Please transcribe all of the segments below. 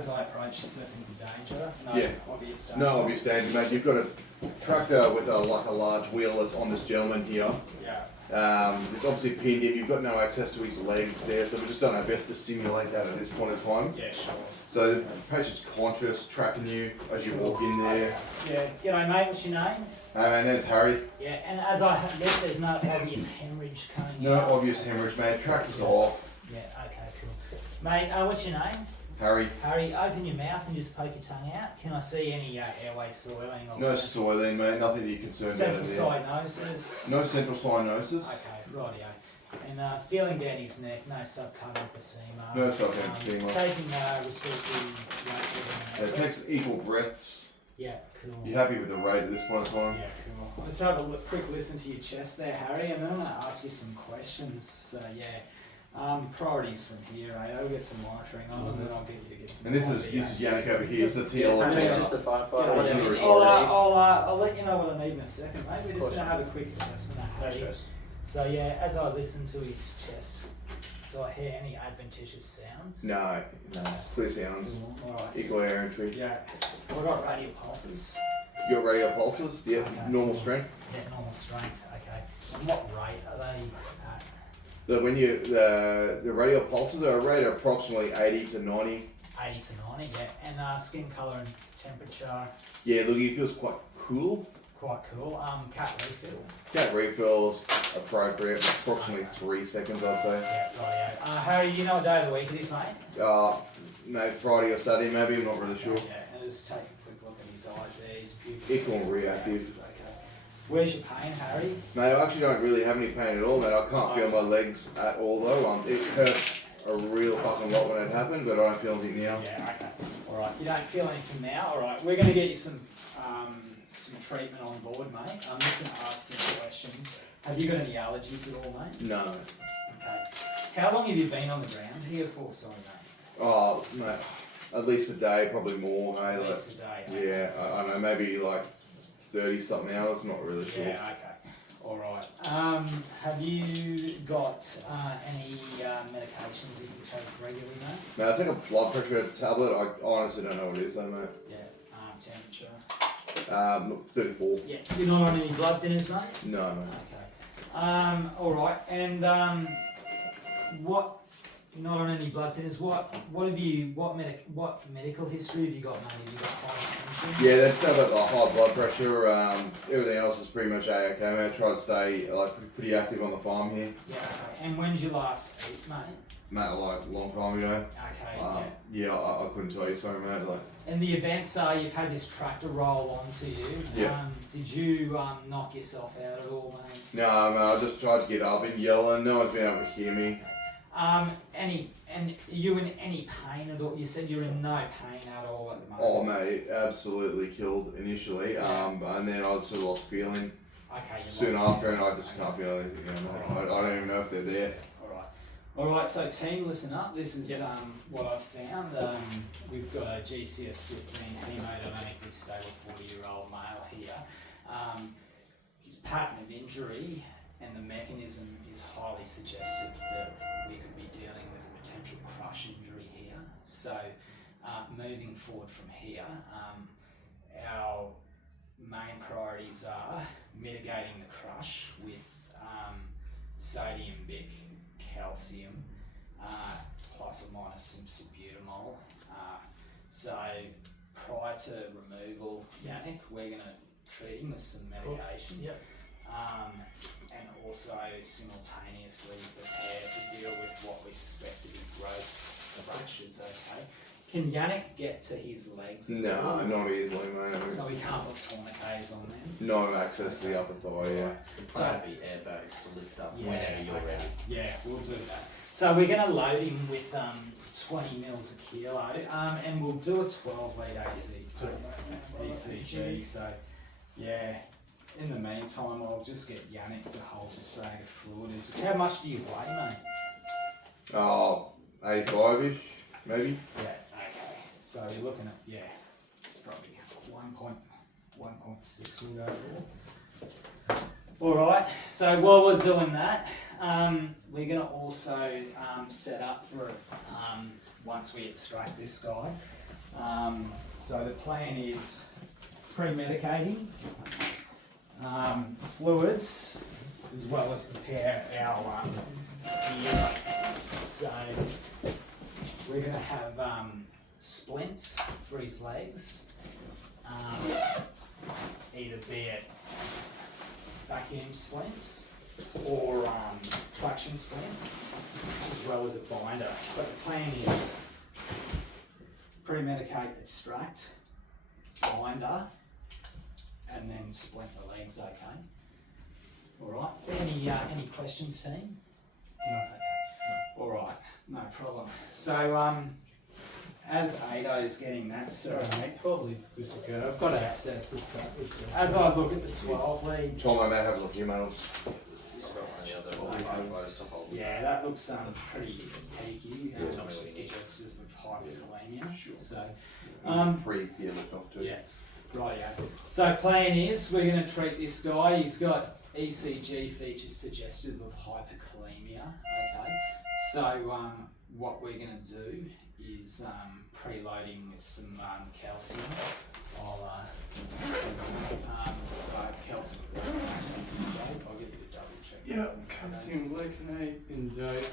as I approach, is there any danger? No Yeah. obvious danger? No obvious danger, mate. You've got a tractor with a large wheel that's on this gentleman here. Yeah. It's obviously pinned him. You've got no access to his legs there, so we've just done our best to simulate that at this point in time. Yeah, sure. So the patient's conscious, tracking you as you walk in there. Yeah. G'day, mate. What's your name? My name's Harry. Yeah, and as I have looked, there's no obvious hemorrhage coming No out. obvious hemorrhage, mate. Tractor's off. Yeah, okay, cool. Mate, what's your name? Harry. Harry, open your mouth and just poke your tongue out. Can I see any airway soiling or No soiling, mate. Nothing that you're concerned central about there. cyanosis? No central cyanosis. Okay, rightio. And feeling down his neck, no subclavian emphysema. No subclavian emphysema. Taking respiratory rate. It takes equal breaths. Yeah, cool. You happy with the rate at this point in time? Yeah, cool. Let's have a quick listen to your chest there, Harry, and then I'm going to ask you some questions. So, yeah. Priorities from here, right? I'll get some monitoring on, and then I'll get you to get some. And this is Yannick over here. It's a TL. Just the firefighter. Whatever it I'll let you know what I need in a second, mate. We're just going to have a quick assessment of No Harry. stress. So yeah, as I listen to his chest, do I hear any adventitious sounds? No. Clear sounds. All right. Equal air entry. Yeah. I've got radial pulses. You got radial pulses? Yeah. Okay. Normal strength. Yeah, normal strength. Okay. And what rate are they at? The radial pulses are rated approximately 80 to 90. 80 to 90, yeah. And skin colour and temperature, Yeah, look, he feels quite cool. quite cool. Cat refill. Cat refills appropriate, approximately 3 seconds, I'll say. Yeah, right, yeah. Harry, you know what day of the week it is, mate? No, Friday or Saturday, maybe. I'm not really sure. Yeah, and just take a quick look at his eyes there. His pupils. Equal reactive. Okay. Where's your pain, Harry? Mate, I actually don't really have any pain at all, mate. I can't feel my legs at all, though. It hurt a real fucking lot when it happened, but I don't feel anything now. Yeah, okay. Alright, you don't feel anything now? Alright, we're going to get you some treatment on board, mate. I'm just going to ask some questions. Have you got any allergies at all, mate? No. Okay. How long have you been on the ground here for? Sorry, mate. Oh, mate, at least a day, probably more, mate. At least a day. Yeah, I don't know, maybe like 30-something hours, I'm not really sure. Yeah, okay. Alright. Have you got any medications that you take regularly, mate? Mate, I take a blood pressure tablet. I honestly don't know what it is, though, mate. Yeah. Temperature? 34. Yeah. You're not on any blood thinners, mate? No, mate. Okay. Alright. And what? You're not on any blood thinners. What medical history have you got, mate? Have you got hypertension? Yeah, that's about the high blood pressure. Everything else is pretty much A-OK, mate. I try to stay pretty active on the farm here. Yeah, okay. And when did you last eat, mate? Mate, like a long time ago. Okay, Yeah, I couldn't tell you, sorry, mate. And the events are you've had this tractor roll onto you. Yeah. Did you knock yourself out at all, mate? No, mate, I just tried to get up and yelling. No one's been able to hear me. And you in any pain at all? You said you're in no pain at all at the moment. Oh, mate, it absolutely killed initially. Yeah. And then I just lost feeling Okay. soon after, and I just can't feel anything. I don't even know if they're there. Alright, so team, listen up. This is what I've found. We've got a GCS 15 hemodynamically stable 40-year-old male here. His pattern of injury and the mechanism is highly suggestive that we could be dealing with a potential crush injury here. So moving forward from here, our main priorities are mitigating the crush with sodium bic, calcium, plus or minus some salbutamol. So prior to removal, Yannick, we're going to treat him with some medication. Yep. And also simultaneously prepare to deal with what we suspect to be gross fractures, okay? Can Yannick get to his legs? No, not easily, mate. So we can't put tourniquets on them? No access to the upper thigh, yeah. The plan would be airbags to lift up whenever you're ready. Yeah, we'll do that. So we're going to load him with 20 mils a kilo, and we'll do a 12 lead ECG. So, yeah. In the meantime, I'll just get Yannick to hold his bag of fluid. How much do you weigh, mate? Oh, 85-ish, maybe. Yeah, okay. So you're looking at, it's probably 1.6 we'll go for. Alright, so while we're doing that, we're going to also set up for, once we extract this guy, So the plan is pre-medicating, fluids, as well as prepare our gear. So we're going to have splints for his legs, either be it vacuum splints or traction splints, as well as a binder. But the plan is pre-medicate, extract, binder, and then splint the legs. Okay. All right. Any questions, team? No. Okay. All right. No problem. So as Ado is getting that certified, Probably it's good to go. I've got access to start with. as I look at the 12 lead, Tom, I may have a look at your medals. I've got one of the other photos to hold. yeah, that looks pretty peaky, Yeah, which tell me what is you need. suggestive of hyperkalemia. Sure. So, Pre-gear looked off too. yeah, right. Yeah. So plan is we're going to treat this guy. He's got ECG features suggestive of hyperkalemia. Okay. So what we're going to do is preloading with some calcium. I'll so calcium. I'll get you to double check. Yeah, calcium gluconate in date.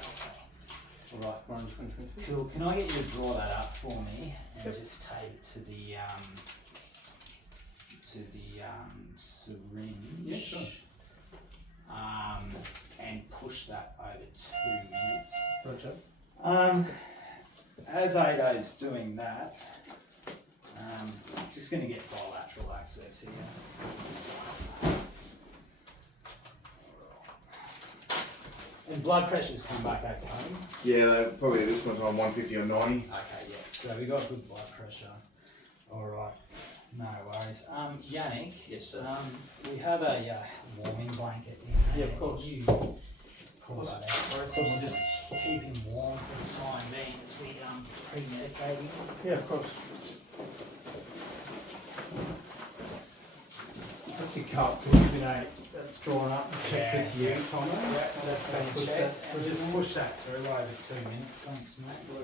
Alright, 2026. Cool. Can I get you to draw that up for me and just tape it to the syringe? Yeah, sure. And push that over 2 minutes. Roger. As Ado's doing that, just going to get bilateral access here. And blood pressure's come back okay. Yeah, probably this one's on 150 or 90. Okay, yeah. So we got good blood pressure. All right. No worries. Yannick. Yes, sir. We have a warming blanket in Yeah, there. of course. You pull that out for us, so we'll just keep him warm for the time being as we pre-medicate him. Yeah, of course. That's your cup, gluconate. That's drawn up. Check Yeah. with you, Tom. Yeah, that's been Push checked. that And through. just push that through over 2 minutes. Thanks, mate.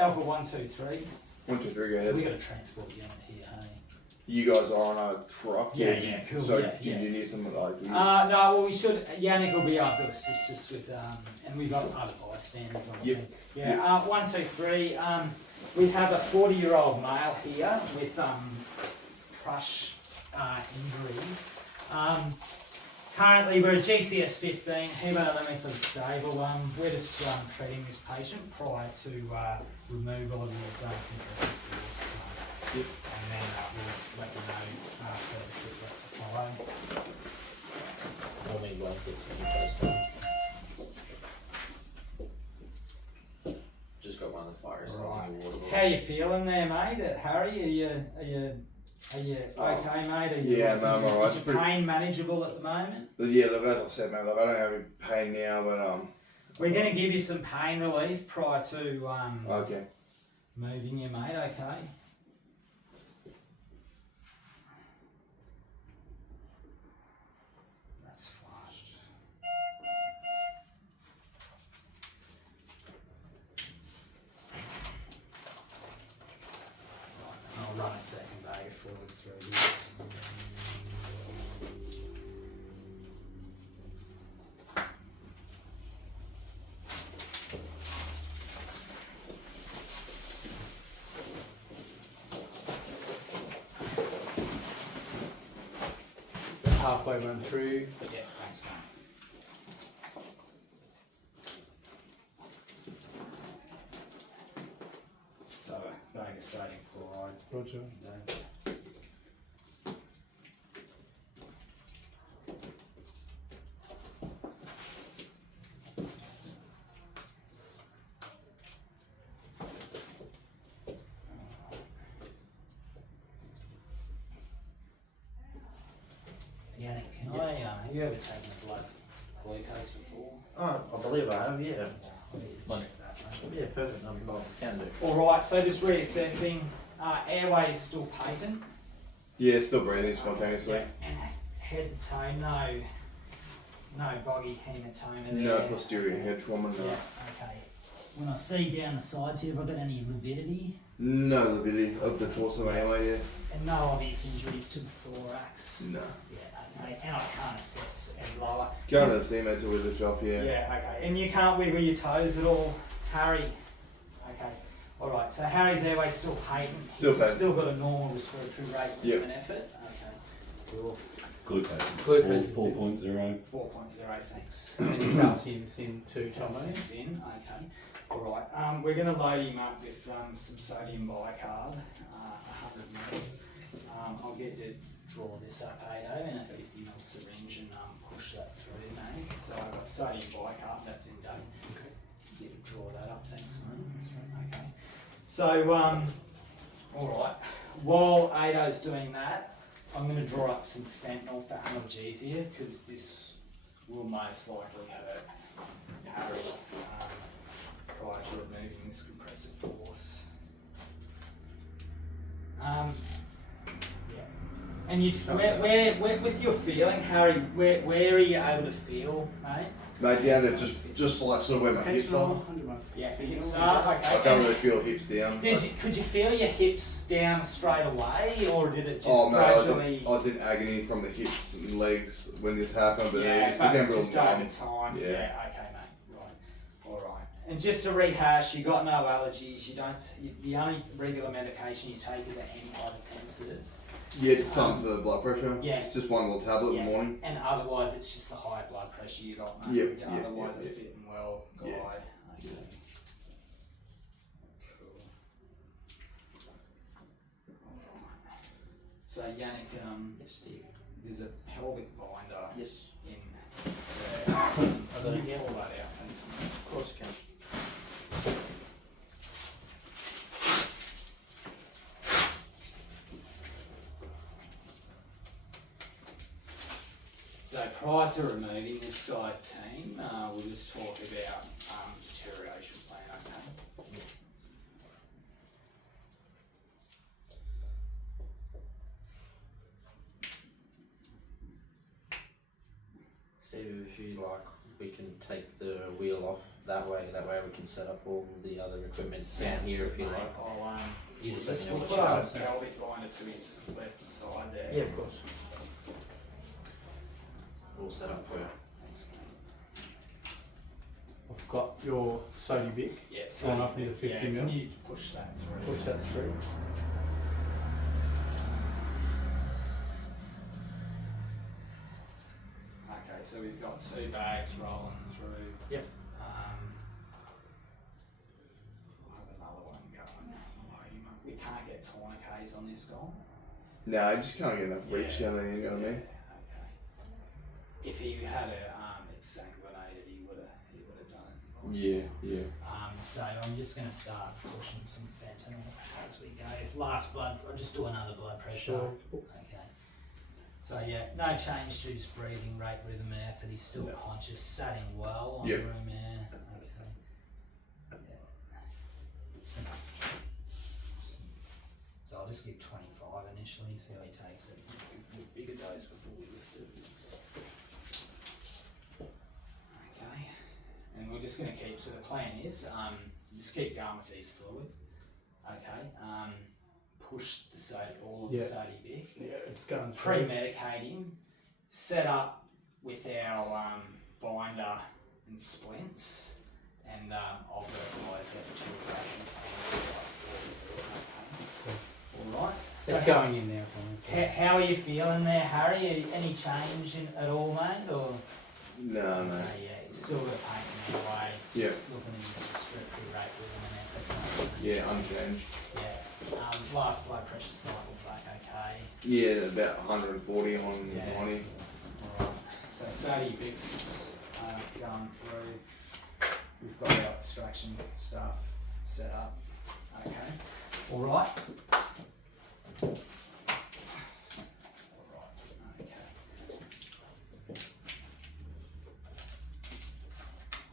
Alpha 1, 2, 3. 1, 2, 3, go ahead. We got a transport unit here, hey? You guys are on a truck? Yeah, or yeah, cool, So yeah, do yeah. you need someone like you? No, well, we should. Yannick will be able to assist us with, and we've got other bystanders on Yep. scene. Yeah, 1, 2, 3. We have a 40-year-old male here with crush injuries. Currently, we're at GCS 15, hemodynamically stable. We're just treating this patient prior to removal of his compressive force. Yep. And then we'll let you know further sit to follow. Warming blankets in your place. Just got one of the fires Right. on the water. How you feeling there, mate? Harry, are you okay, mate? Are you, Yeah, no, I'm alright. Is your pain manageable at the moment? Yeah, look, as I said, man, look, I don't have any pain now, but We're going to give you some pain relief prior to okay. moving you, mate. Okay. That's flushed. I'll run a second bag of fluid through this. Halfway run through. Yeah, thanks, mate. So, a bag of sodium chloride. Roger. Yannick, can I, have you ever taken a blood glucose before? Oh, I believe I have, yeah. I need to check that, mate. Yeah, perfect. Can do. Alright, so just reassessing, airway is still patent. Yeah, still breathing spontaneously. And head to toe, no boggy hematoma there. No posterior head trauma, no. Yeah, okay. when I see down the sides here, have I got any lividity? No lividity of the torso anyway, yeah. And no obvious injuries to the thorax? No. Yeah, okay. And I can't assess any lower. Going to the cement with the job, yeah. Yeah, okay. And you can't wiggle your toes at all, Harry? Okay. Alright, so Harry's airway's still patent. Still He's patent. still got a normal respiratory rate Yep. with an effort. Okay. Cool. Glucose. Glucose is 4.0. 4.0, thanhanks. And your calcium's in too, Tommy. Calcium's in, okay. Alright, we're going to load him up with some sodium bicarb, 100 mils. I'll get you to draw this up, Ado, in a 50 ml syringe and push that through, mate. So I've got sodium bicarb, that's in date. Okay. Get you to draw that up, thanks, mate. That's right, okay. So, alright, while Ado's doing that, I'm going to draw up some fentanyl for analgesia because this will most likely hurt Harry prior to removing this compressive force. Yeah. And you, where, with your feeling, Harry, where are you able to feel, mate? Mate, down to just like sort of where my hips are. 100 mil. Yeah, hips are, I okay. can't really feel hips down. Could you feel your hips down straight away, or did it just Oh no, gradually? I was in agony from the hips and legs when this happened, but Yeah, it but became real just over numb. time. Yeah. Yeah, okay, mate. Right. Alright. And just to rehash, you got no allergies, the only regular medication you take is an antihypertensive. Yeah, just some for the blood pressure. Yeah. It's just one little tablet in Yeah. the morning. And otherwise it's just the high blood pressure you got, mate. Yep, Yeah, yep, otherwise yep, a fit and well guide. Yeah. Okay. Cool. Alright. So Yannick, Yes, Steve. there's a pelvic binder Yes. in there. Are they Can you here? pull that out, thanks, mate? Of course you can. So prior to removing this guy, team, we'll just talk about deterioration plan, okay? Steve, if you like, we can take the wheel off that way we can set up all the other equipment down here if you like. I'll, You just let's let me know put what you a want. pelvic binder to his left side there. Yeah, of course. All set up for you. Thanks, mate. I've got your Sodibic. Yeah, Going up near the 50 yeah, mil. Can you push that through? Push that through. Okay, so we've got two bags rolling through. Yep. I'll have another one going. Load him up. We can't get tourniquets on this guy. No, I just can't get enough reach Yeah. down there, you know what I mean? Okay. If he had a exsanguinated, he would have done it. Yeah. So I'm just going to start pushing some fentanyl as we go. Last blood, I'll just do another blood pressure. Sure. Okay. So yeah, no change to his breathing rate, rhythm and effort. He's still conscious, sat in well on Yep. room air. Okay. Yeah. So I'll just give 25 initially, see how he takes it. We'll bigger dose before we lift it. Okay. And we're just going to keep, so the plan is, just keep going with these fluid. Okay. Push the all of the Sodibic. Yeah, it's going through. Pre-medicate him. Set up with our binder and splints. And I'll verbalise that deterioration plan. Alright. So It's going in there for me. how are you feeling there, Harry? Any change at all, mate? Or? No. Yeah, he's still got pain in their way. Yeah. Just looking at his respiratory rate with an effort. Yeah, unchanged. Yeah. Last blood pressure cycle back okay. Yeah, about 140 on Yeah. 90. Alright. So Sodibic's going through. We've got our extraction stuff set up. Okay. Alright. Alright. Okay.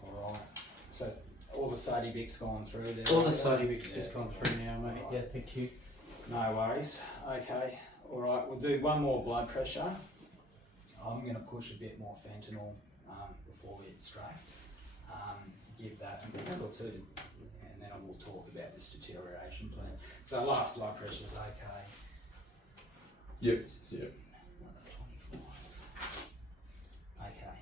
Alright. So all the Sodibic's gone through there. All the Sodibic's just gone through now, mate. Yeah, thank you. No worries. Okay. Alright, we'll do one more blood pressure. I'm going to push a bit more fentanyl before we extract. Give that a minute or two to talk about this deterioration plan. So last blood pressure's okay. Yep. Yep. 125. Okay.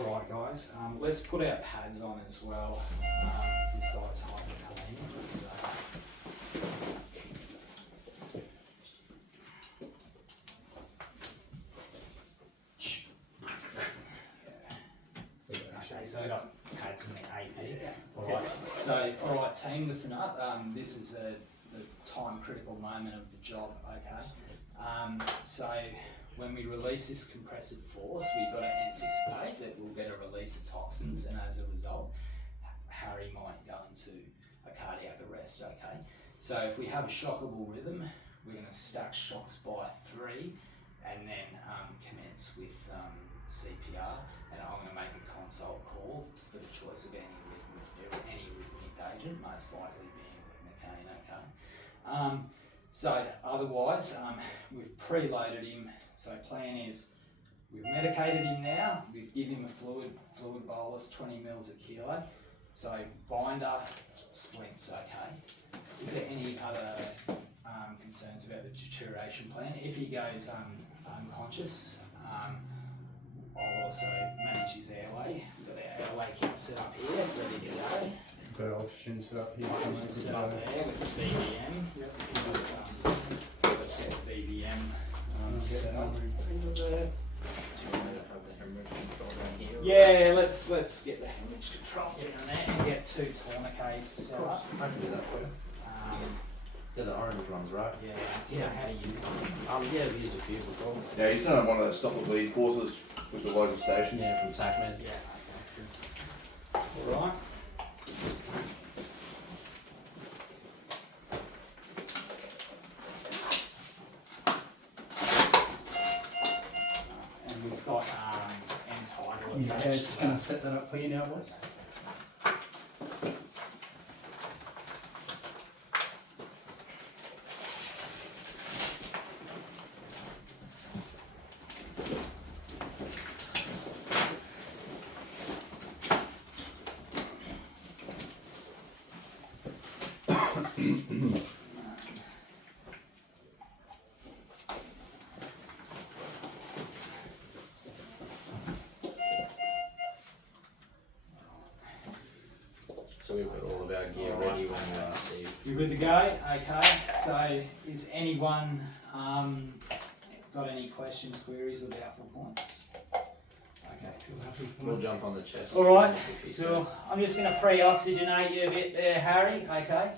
Alright guys, let's put our pads on as well. This guy's hyperkalemic, so okay, so I got pads in the AP. Alright. So alright team, listen up. This is the time critical moment of the job, okay? So when we release this compressive force, we've got to anticipate that we'll get a release of toxins, and as a result, Harry might go into a cardiac arrest, okay? So if we have a shockable rhythm, we're going to stack shocks by 3 and then commence with CPR, and I'm going to make a consult call for the choice of any rhythmic agent, most likely being lidocaine, okay? So otherwise, we've preloaded him. So plan is, we've medicated him now, we've given him a fluid bolus, 20 mils a kilo. So binder, splints, okay. Is there any other concerns about the deterioration plan? If he goes unconscious, I'll also manage his airway. We've got our airway kit set up here, ready to go. Got oxygen set up here. Oxygen set up there with the BVM. Yep. Let's get the BVM set up. Yeah, let's get the hemorrhage control down there and get 2 tourniquets set up. I can do that for you. They're the orange ones, right? Yeah, do you know how to use them? Yeah, I've used a few before. Yeah, he's done one of those stop and bleed courses with the local station. Yeah, from TACMed. Yeah, okay, good. Alright. And we've got end-tidal Yeah, attached. just going to set that up for you now, boys. So we've got all of our gear ready when Steve. You're good to go? Okay, so is anyone got any questions, queries or doubtful points? Okay, cool, happy. We'll jump on the chest. Alright, if you cool. I'm just going to pre-oxygenate you a bit there, Harry, okay?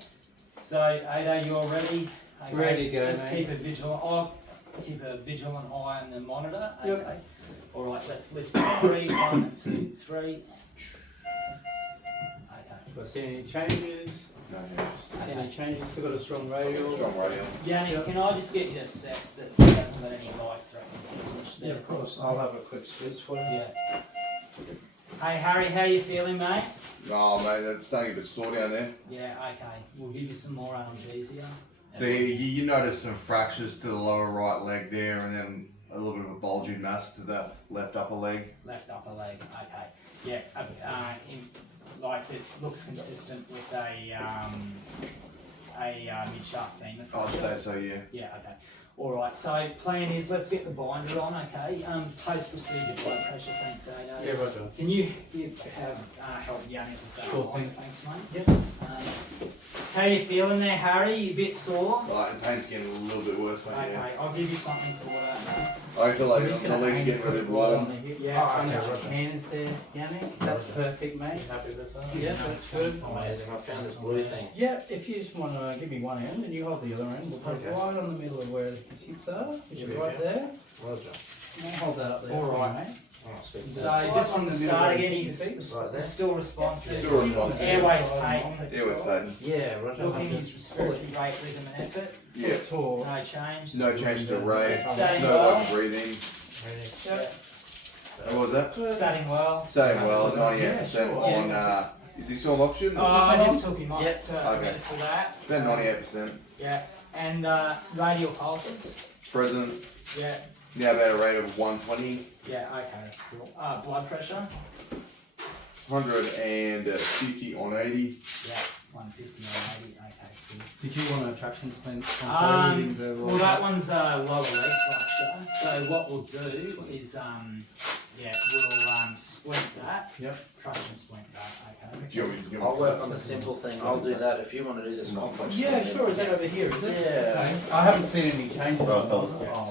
So, Ada, you all ready? Okay. Ready to go, Let's mate. keep a vigilant eye on the monitor, okay? Yep. Alright, let's lift 3, 1, 2, 3. Okay. If I see any changes, still got a strong radial. Strong radio. Yanni, Yep. can I just get you to assess that he hasn't got any life-threatening damage there? Yeah, of course. I'll have a quick spritz for you. Yeah. Hey Harry, how you feeling, mate? Oh mate, that's starting a bit sore down there. Yeah, okay. We'll give you some more analgesia. So you notice some fractures to the lower right leg there, and then a little bit of a bulging mass to the left upper leg. Left upper leg, okay. Yeah, like it looks consistent with a mid-shaft femur I'd fracture. say so, yeah. Yeah, okay. Alright, so plan is let's get the binder on, okay? Post-procedure blood pressure, thanks, Ada. Yeah, right on. Can you help Yannick with that? Sure binder? thing. Thanks, mate. Yep. How you feeling there, Harry? You a bit sore? Right, the pain's getting a little bit worse, mate. Okay, Yeah. I'll give you something for that. I feel like I'm just the gonna legs are hang getting for really a while on warm. the hip. Yeah, I know okay. your hands there, Yannick. That's perfect, mate. Happy with that? Yeah, that's good. Amazing. I found this blue thing. Yeah, if you just want to give me one end and you hold the other end, we'll put it Okay. right on the middle of where his hips are, which is Yeah, right yeah. there. Well done. I'll hold that up there All for you, right. mate. Oh, sweet. So just from the start again, he's Right there. still responsive. Still responsive. Airways patent. Airways patent. Yeah, Roger. Looking his respiratory rate, rhythm and effort. Yeah. Tall. No change. No change to rate. Setting No well. like breathing. Yep. What was that? Setting well. Same well, 98% sure. on. Yeah. Is he still an option? Oh, I just took him off Yep. to Okay. minister that. About 98%. Yeah. And radial pulses. Present. Yeah. Now about a rate of 120. Yeah, okay. Blood pressure. 150 on 80. Yeah, 150 on 80. Okay, cool. Did you want a traction splint? Well, that one's a lower leg fracture. So what we'll do is, we'll splint that. Yep. Traction splint that. Okay. Do you want me to I'll work on the simple thing. I'll do that if you want to do this complex. Yeah, thing, sure. then Is that over here? Is it? Yeah. Okay. I haven't seen any changes. Well, on fellas, those. yeah. Oh,